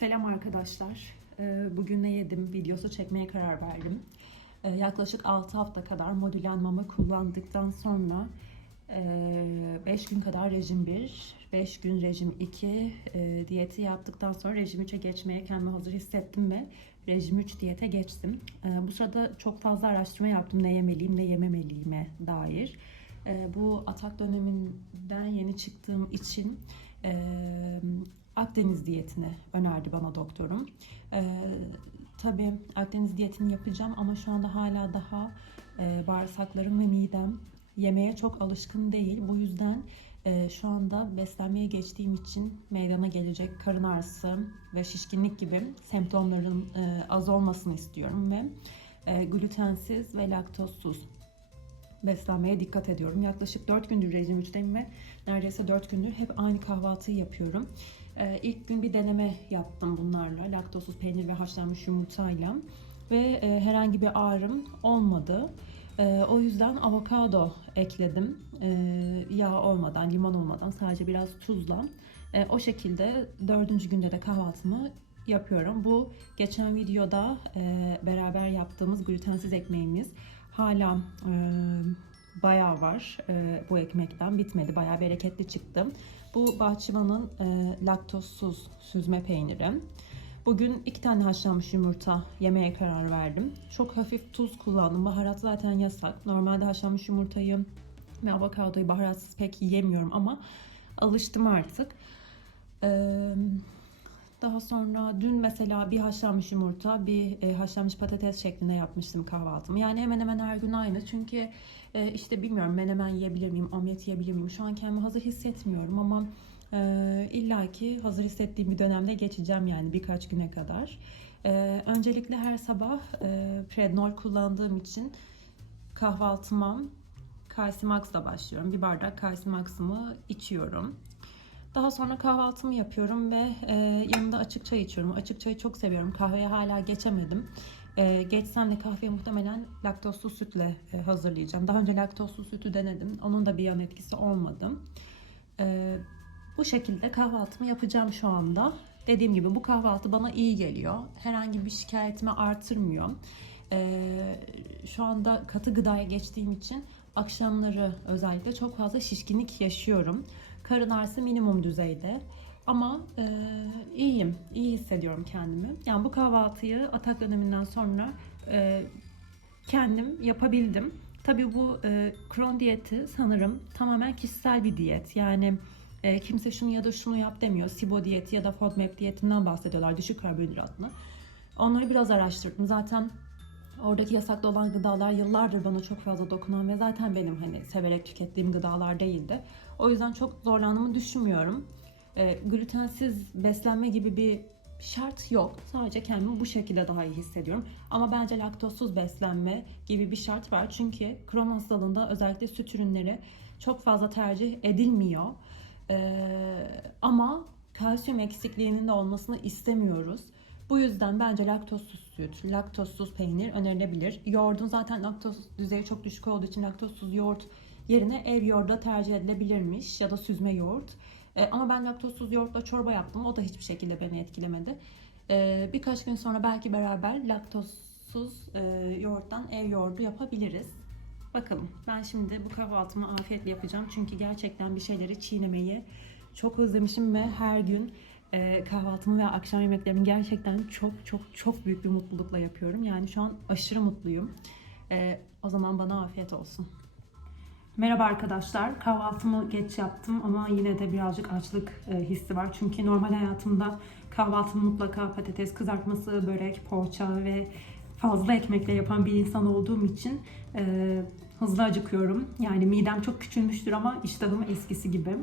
Selam arkadaşlar. Ee, Bugün ne yedim videosu çekmeye karar verdim. Ee, Yaklaşık 6 hafta kadar modülen mama kullandıktan sonra 5 gün kadar rejim 1, 5 gün rejim 2 e, diyeti yaptıktan sonra rejim 3'e geçmeye kendimi hazır hissettim ve rejim 3 diyete geçtim. Ee, Bu sırada çok fazla araştırma yaptım ne yemeliyim ne yememeliyime dair. Bu atak döneminden yeni çıktığım için e, Akdeniz diyetini önerdi bana doktorum. Ee, tabii Akdeniz diyetini yapacağım ama şu anda hala daha e, bağırsaklarım ve midem yemeğe çok alışkın değil. Bu yüzden e, şu anda beslenmeye geçtiğim için meydana gelecek karın ağrısı ve şişkinlik gibi semptomların e, az olmasını istiyorum ve e, glutensiz ve laktozsuz beslenmeye dikkat ediyorum. Yaklaşık 4 gündür rejim 3'teyim ve neredeyse 4 gündür hep aynı kahvaltıyı yapıyorum. Ee, ilk gün bir deneme yaptım bunlarla. Laktozsuz peynir ve haşlanmış yumurtayla. Ve e, herhangi bir ağrım olmadı. E, o yüzden avokado ekledim. E, yağ olmadan, limon olmadan sadece biraz tuzla. E, o şekilde dördüncü günde de kahvaltımı yapıyorum. Bu geçen videoda e, beraber yaptığımız glutensiz ekmeğimiz. Hala e, bayağı var e, bu ekmekten. Bitmedi. Bayağı bereketli çıktı. Bu bahçıvanın e, laktozsuz süzme peyniri. Bugün iki tane haşlanmış yumurta yemeye karar verdim. Çok hafif tuz kullandım. Baharat zaten yasak. Normalde haşlanmış yumurtayı ve avokadoyu baharatsız pek yiyemiyorum ama alıştım artık. Eee daha sonra dün mesela bir haşlanmış yumurta, bir e, haşlanmış patates şeklinde yapmıştım kahvaltımı. Yani hemen hemen her gün aynı. Çünkü e, işte bilmiyorum menemen yiyebilir miyim, omlet yiyebilir miyim? Şu an kendimi hazır hissetmiyorum ama e, illaki hazır hissettiğim bir dönemde geçeceğim yani birkaç güne kadar. Öncelikle her sabah Prednol kullandığım için kahvaltıma Calcimax'la başlıyorum. Bir bardak Calcimax'ımı içiyorum. Daha sonra kahvaltımı yapıyorum ve e, yanında açık çay içiyorum. Açık çayı çok seviyorum. Kahveye hala geçemedim. E, geçsem de kahveyi muhtemelen laktozsuz sütle e, hazırlayacağım. Daha önce laktozsuz sütü denedim. Onun da bir yan etkisi olmadı. E, bu şekilde kahvaltımı yapacağım şu anda. Dediğim gibi bu kahvaltı bana iyi geliyor. Herhangi bir şikayetimi artırmıyor. E, şu anda katı gıdaya geçtiğim için akşamları özellikle çok fazla şişkinlik yaşıyorum. Karın ağrısı minimum düzeyde. Ama e, iyiyim, iyi hissediyorum kendimi. Yani bu kahvaltıyı atak döneminden sonra e, kendim yapabildim. Tabii bu e, Crohn diyeti sanırım tamamen kişisel bir diyet. Yani e, kimse şunu ya da şunu yap demiyor. SIBO diyeti ya da FODMAP diyetinden bahsediyorlar düşük karbonhidratlı. Onları biraz araştırdım. Zaten Oradaki yasaklı olan gıdalar yıllardır bana çok fazla dokunan ve zaten benim hani severek tükettiğim gıdalar değildi. O yüzden çok zorlandığımı düşünmüyorum. E, glutensiz beslenme gibi bir şart yok. Sadece kendimi bu şekilde daha iyi hissediyorum. Ama bence laktozsuz beslenme gibi bir şart var. Çünkü Crohn hastalığında özellikle süt ürünleri çok fazla tercih edilmiyor. E, ama kalsiyum eksikliğinin de olmasını istemiyoruz. Bu yüzden bence laktozsuz süt, laktozsuz peynir önerilebilir. Yoğurdun zaten laktoz düzeyi çok düşük olduğu için laktozsuz yoğurt yerine ev yoğurda tercih edilebilirmiş ya da süzme yoğurt. Ee, ama ben laktozsuz yoğurtla çorba yaptım. O da hiçbir şekilde beni etkilemedi. Ee, birkaç gün sonra belki beraber laktozsuz e, yoğurttan ev yoğurdu yapabiliriz. Bakalım. Ben şimdi bu kahvaltımı afiyetle yapacağım. Çünkü gerçekten bir şeyleri çiğnemeyi çok özlemişim ve her gün e, kahvaltımı ve akşam yemeklerimi gerçekten çok çok çok büyük bir mutlulukla yapıyorum. Yani şu an aşırı mutluyum. E, o zaman bana afiyet olsun. Merhaba arkadaşlar. Kahvaltımı geç yaptım ama yine de birazcık açlık e, hissi var. Çünkü normal hayatımda kahvaltımı mutlaka patates kızartması, börek, poğaça ve fazla ekmekle yapan bir insan olduğum için e, hızlı acıkıyorum. Yani midem çok küçülmüştür ama iştahım eskisi gibi.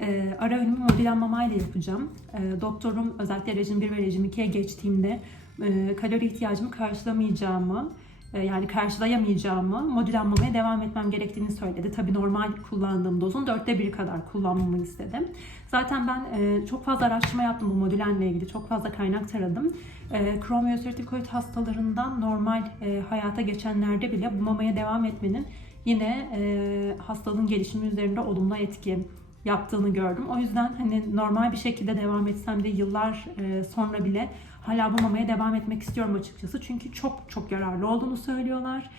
E, ara öğünümü modülen mamayla yapacağım. E, doktorum özellikle rejim 1 ve rejim 2'ye geçtiğimde e, kalori ihtiyacımı karşılamayacağımı, yani karşılayamayacağımı, mamaya devam etmem gerektiğini söyledi. Tabii normal kullandığım dozun dörtte biri kadar kullanmamı istedim. Zaten ben e, çok fazla araştırma yaptım bu modülenle ilgili. Çok fazla kaynak taradım. E, ulceratif kolit hastalarından normal e, hayata geçenlerde bile bu mamaya devam etmenin yine e, hastalığın gelişimi üzerinde olumlu etki yaptığını gördüm. O yüzden hani normal bir şekilde devam etsem de yıllar e, sonra bile hala bu mamaya devam etmek istiyorum açıkçası. Çünkü çok çok yararlı olduğunu söylüyorlar.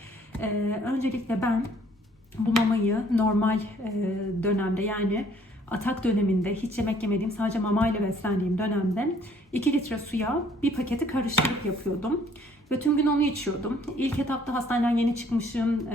E, öncelikle ben bu mamayı normal e, dönemde yani atak döneminde hiç yemek yemediğim sadece mamayla beslendiğim dönemde 2 litre suya bir paketi karıştırıp yapıyordum. Ve tüm gün onu içiyordum. İlk etapta hastaneden yeni çıkmışım.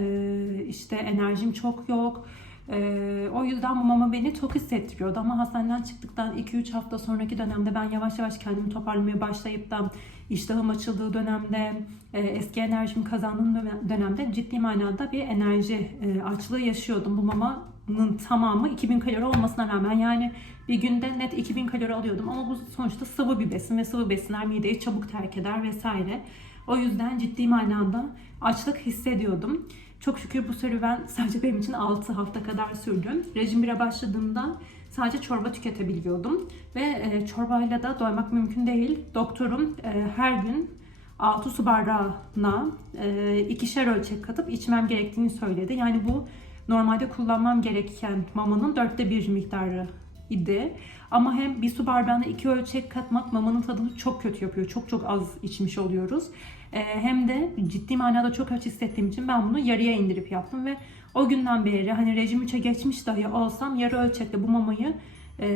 işte enerjim çok yok. E, o yüzden bu mama beni tok hissettiriyordu. Ama hastaneden çıktıktan 2-3 hafta sonraki dönemde ben yavaş yavaş kendimi toparlamaya başlayıp da iştahım açıldığı dönemde, e, eski enerjimi kazandığım dönem- dönemde ciddi manada bir enerji e, açlığı yaşıyordum. Bu mamanın tamamı 2000 kalori olmasına rağmen yani bir günde net 2000 kalori alıyordum ama bu sonuçta sıvı bir besin ve sıvı besinler mideyi çabuk terk eder vesaire. O yüzden ciddi manada açlık hissediyordum. Çok şükür bu serüven sadece benim için 6 hafta kadar sürdü. Rejim 1'e başladığımda sadece çorba tüketebiliyordum. Ve e, çorbayla da doymak mümkün değil. Doktorum e, her gün 6 su bardağına e, ikişer ölçek katıp içmem gerektiğini söyledi. Yani bu normalde kullanmam gereken mamanın dörtte bir miktarı idi. Ama hem bir su bardağına iki ölçek katmak mamanın tadını çok kötü yapıyor. Çok çok az içmiş oluyoruz. Ee, hem de ciddi manada çok aç hissettiğim için ben bunu yarıya indirip yaptım ve o günden beri hani rejim 3'e geçmiş dahi olsam yarı ölçekte bu mamayı e,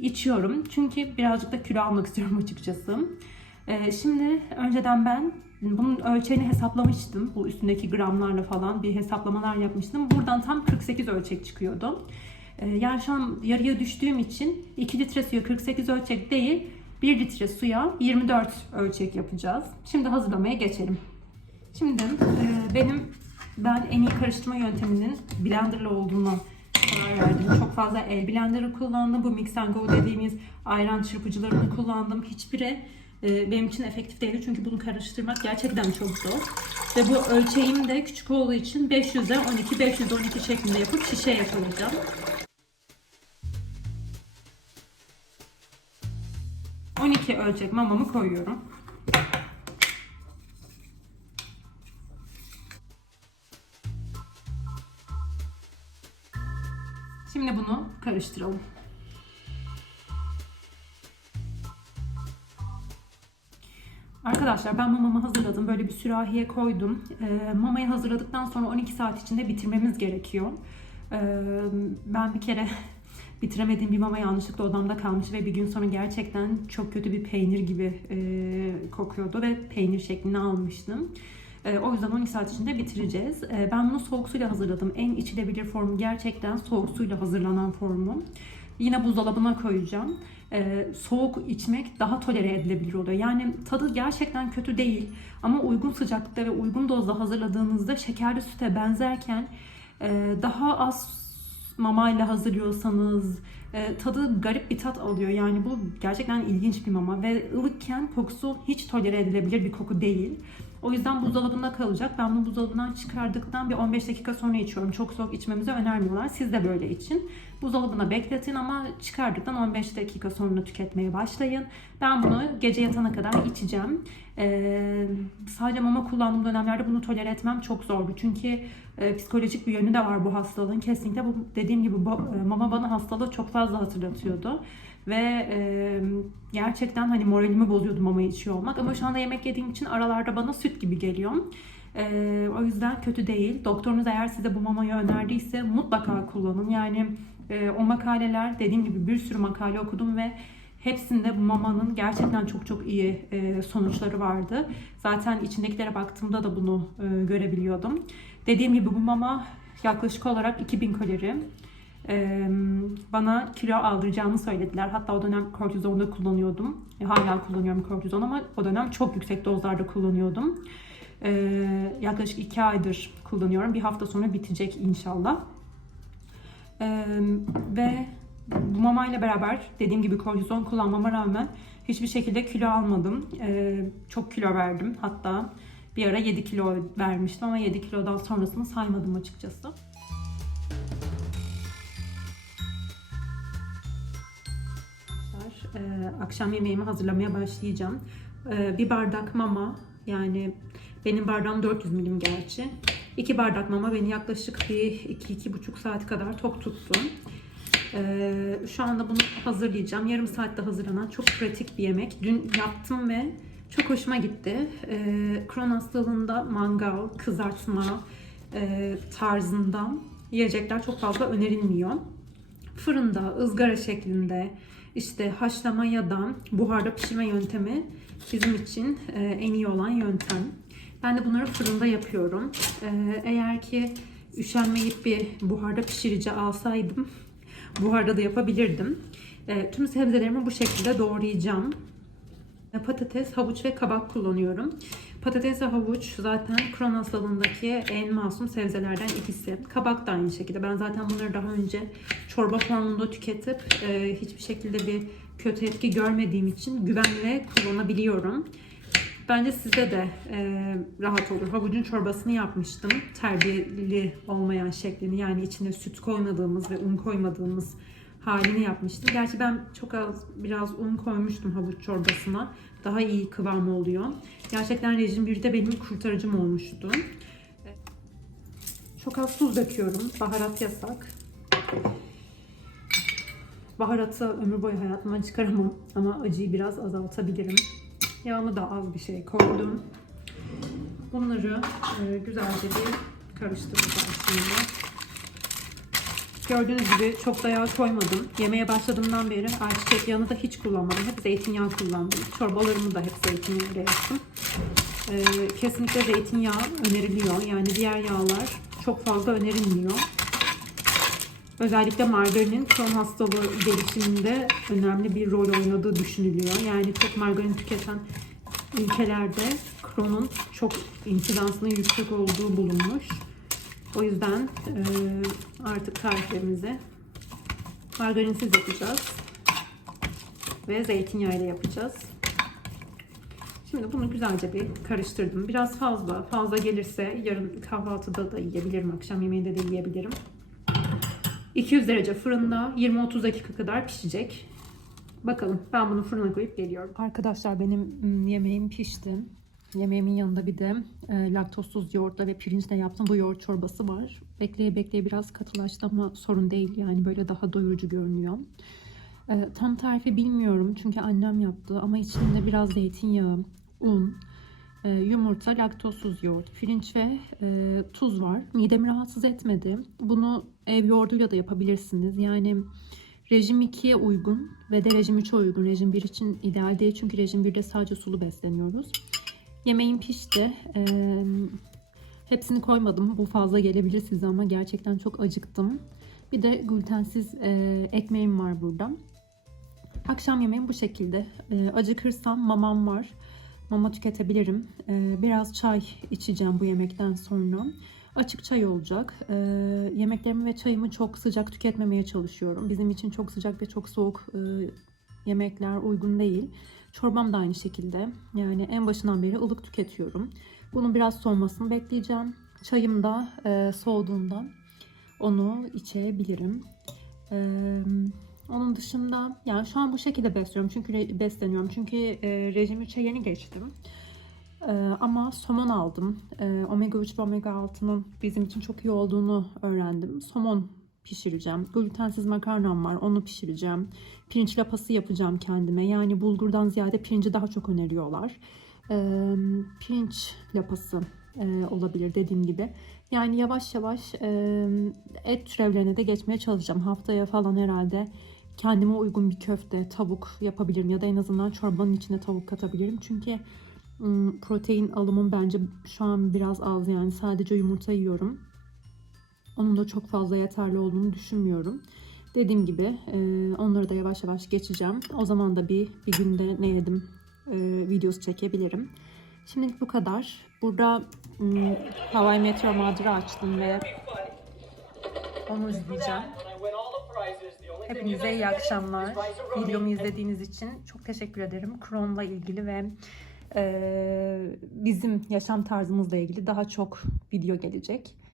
içiyorum. Çünkü birazcık da kilo almak istiyorum açıkçası. E, şimdi önceden ben bunun ölçeğini hesaplamıştım. Bu üstündeki gramlarla falan bir hesaplamalar yapmıştım. Buradan tam 48 ölçek çıkıyordu. Yani şu an yarıya düştüğüm için 2 litre suya 48 ölçek değil 1 litre suya 24 ölçek yapacağız. Şimdi hazırlamaya geçelim. Şimdi e, benim ben en iyi karıştırma yönteminin blenderla olduğunu karar verdim. Çok fazla el blenderı kullandım. Bu mix and go dediğimiz ayran çırpıcılarını kullandım. Hiçbiri e, benim için efektif değildi. Çünkü bunu karıştırmak gerçekten çok zor. Ve bu ölçeğim de küçük olduğu için 500'e 12, 512 şeklinde yapıp şişeye koyacağım. 12 ölçek mamamı koyuyorum. Şimdi bunu karıştıralım. Arkadaşlar ben mamamı hazırladım. Böyle bir sürahiye koydum. Ee, mamayı hazırladıktan sonra 12 saat içinde bitirmemiz gerekiyor. Ee, ben bir kere bitiremediğim bir mama yanlışlıkla odamda kalmış ve bir gün sonra gerçekten çok kötü bir peynir gibi e, kokuyordu ve peynir şeklini almıştım. E, o yüzden 12 saat içinde bitireceğiz. E, ben bunu soğuk suyla hazırladım. En içilebilir formu gerçekten soğuk suyla hazırlanan formu. Yine buzdolabına koyacağım. E, soğuk içmek daha tolere edilebilir oluyor. Yani tadı gerçekten kötü değil ama uygun sıcaklıkta ve uygun dozda hazırladığınızda şekerli süte benzerken e, daha az mamayla hazırlıyorsanız e, tadı garip bir tat alıyor. Yani bu gerçekten ilginç bir mama ve ılıkken kokusu hiç tolere edilebilir bir koku değil. O yüzden buzdolabında kalacak. Ben bunu buzdolabından çıkardıktan bir 15 dakika sonra içiyorum. Çok soğuk içmemizi önermiyorlar. Siz de böyle için. Buzdolabına bekletin ama çıkardıktan 15 dakika sonra tüketmeye başlayın. Ben bunu gece yatana kadar içeceğim. Ee, sadece mama kullandığım dönemlerde bunu tolere etmem çok zordu. Çünkü e, psikolojik bir yönü de var bu hastalığın. Kesinlikle bu dediğim gibi bu, e, mama bana hastalığı çok fazla hatırlatıyordu. Ve e, gerçekten hani moralimi bozuyordu mama içiyor olmak. Ama şu anda yemek yediğim için aralarda bana süt gibi geliyor. E, o yüzden kötü değil. Doktorunuz eğer size bu mamayı önerdiyse mutlaka kullanın. Yani e, o makaleler dediğim gibi bir sürü makale okudum ve Hepsinde bu mamanın gerçekten çok çok iyi e, sonuçları vardı. Zaten içindekilere baktığımda da bunu e, görebiliyordum. Dediğim gibi bu mama yaklaşık olarak 2000 kalori. Bana kilo aldıracağını söylediler. Hatta o dönem kortizon da kullanıyordum. E, hala kullanıyorum kortizon ama o dönem çok yüksek dozlarda kullanıyordum. Yaklaşık 2 aydır kullanıyorum. Bir hafta sonra bitecek inşallah. Ve bu mamayla beraber dediğim gibi kortizon kullanmama rağmen hiçbir şekilde kilo almadım. Çok kilo verdim. Hatta bir ara 7 kilo vermiştim ama 7 kilodan sonrasını saymadım açıkçası. Ee, akşam yemeğimi hazırlamaya başlayacağım. Ee, bir bardak mama yani benim bardağım 400 milim gerçi. 2 bardak mama beni yaklaşık bir 2-2,5 saat kadar tok tuttu. Ee, şu anda bunu hazırlayacağım. Yarım saatte hazırlanan çok pratik bir yemek. Dün yaptım ve çok hoşuma gitti. Ee, Kron hastalığında mangal, kızartma e, tarzında yiyecekler çok fazla önerilmiyor. Fırında, ızgara şeklinde, işte haşlama ya da buharda pişirme yöntemi bizim için e, en iyi olan yöntem. Ben de bunları fırında yapıyorum. Ee, eğer ki üşenmeyip bir buharda pişirici alsaydım buharda da yapabilirdim. Ee, tüm sebzelerimi bu şekilde doğrayacağım. Patates, havuç ve kabak kullanıyorum. Patates ve havuç zaten Crohn hastalığındaki en masum sebzelerden ikisi. Kabak da aynı şekilde. Ben zaten bunları daha önce çorba formunda tüketip e, hiçbir şekilde bir kötü etki görmediğim için güvenle kullanabiliyorum. Bence size de e, rahat olur. Havucun çorbasını yapmıştım. Terbiyeli olmayan şeklini yani içine süt koymadığımız ve un koymadığımız halini yapmıştım. Gerçi ben çok az biraz un koymuştum havuç çorbasına. Daha iyi kıvamı oluyor. Gerçekten rejim 1'de benim kurtarıcım olmuştu. Çok az tuz döküyorum. Baharat yasak. Baharatı ömür boyu hayatımdan çıkaramam ama acıyı biraz azaltabilirim. Yağımı da az bir şey koydum. Bunları e, güzelce bir karıştıracağım şimdi. Gördüğünüz gibi çok da yağ koymadım. Yemeğe başladığımdan beri ayçiçek yağını da hiç kullanmadım. Hep zeytinyağı kullandım. Çorbalarımı da hep zeytinyağıyla yaptım. E, kesinlikle zeytinyağı öneriliyor. Yani diğer yağlar çok fazla önerilmiyor. Özellikle margarinin Crohn hastalığı gelişiminde önemli bir rol oynadığı düşünülüyor. Yani çok margarin tüketen ülkelerde Crohn'un çok insidansının yüksek olduğu bulunmuş. O yüzden artık tariflerimizi margarinsiz yapacağız. Ve zeytinyağı ile yapacağız. Şimdi bunu güzelce bir karıştırdım. Biraz fazla, fazla gelirse yarın kahvaltıda da yiyebilirim, akşam yemeğinde de yiyebilirim. 200 derece fırında 20-30 dakika kadar pişecek. Bakalım ben bunu fırına koyup geliyorum. Arkadaşlar benim yemeğim pişti. Yemeğimin yanında bir de e, laktozsuz yoğurtla ve pirinçle yaptım. Bu yoğurt çorbası var. Bekleye bekleye biraz katılaştı ama sorun değil. Yani böyle daha doyurucu görünüyor. E, tam tarifi bilmiyorum çünkü annem yaptı ama içinde biraz zeytinyağı, un, e, yumurta, laktozsuz yoğurt, pirinç ve e, tuz var. Midemi rahatsız etmedi. Bunu ev yoğurduyla da yapabilirsiniz. Yani rejim 2'ye uygun ve de rejim 3'e uygun. Rejim 1 için ideal değil çünkü rejim 1'de sadece sulu besleniyoruz. Yemeğim pişti. E, hepsini koymadım. Bu fazla gelebilir size ama gerçekten çok acıktım. Bir de glutensiz e, ekmeğim var burada. Akşam yemeğim bu şekilde. E, acıkırsam mamam var mama tüketebilirim. Ee, biraz çay içeceğim bu yemekten sonra. Açık çay olacak. Ee, yemeklerimi ve çayımı çok sıcak tüketmemeye çalışıyorum. Bizim için çok sıcak ve çok soğuk e, yemekler uygun değil. Çorbam da aynı şekilde. Yani en başından beri ılık tüketiyorum. Bunun biraz soğumasını bekleyeceğim. Çayım da e, soğuduğunda onu içebilirim. Eee onun dışında yani şu an bu şekilde besliyorum çünkü besleniyorum çünkü e, rejim 3'e yeni geçtim. E, ama somon aldım. E, omega 3 ve omega 6'nın bizim için çok iyi olduğunu öğrendim. Somon pişireceğim. Glutensiz makarnam var. Onu pişireceğim. Pirinç lapası yapacağım kendime. Yani bulgurdan ziyade pirinci daha çok öneriyorlar. E, pirinç lapası e, olabilir dediğim gibi. Yani yavaş yavaş e, et türevlerine de geçmeye çalışacağım. Haftaya falan herhalde kendime uygun bir köfte, tavuk yapabilirim ya da en azından çorbanın içine tavuk katabilirim. Çünkü protein alımım bence şu an biraz az yani sadece yumurta yiyorum. Onun da çok fazla yeterli olduğunu düşünmüyorum. Dediğim gibi e, onları da yavaş yavaş geçeceğim. O zaman da bir, bir günde ne yedim e, videosu çekebilirim. Şimdilik bu kadar. Burada ım, Hawaii Meteor Mother'ı açtım ve onu izleyeceğim. Hepinize iyi akşamlar. Videomu izlediğiniz için çok teşekkür ederim. Crohn'la ilgili ve e, bizim yaşam tarzımızla ilgili daha çok video gelecek.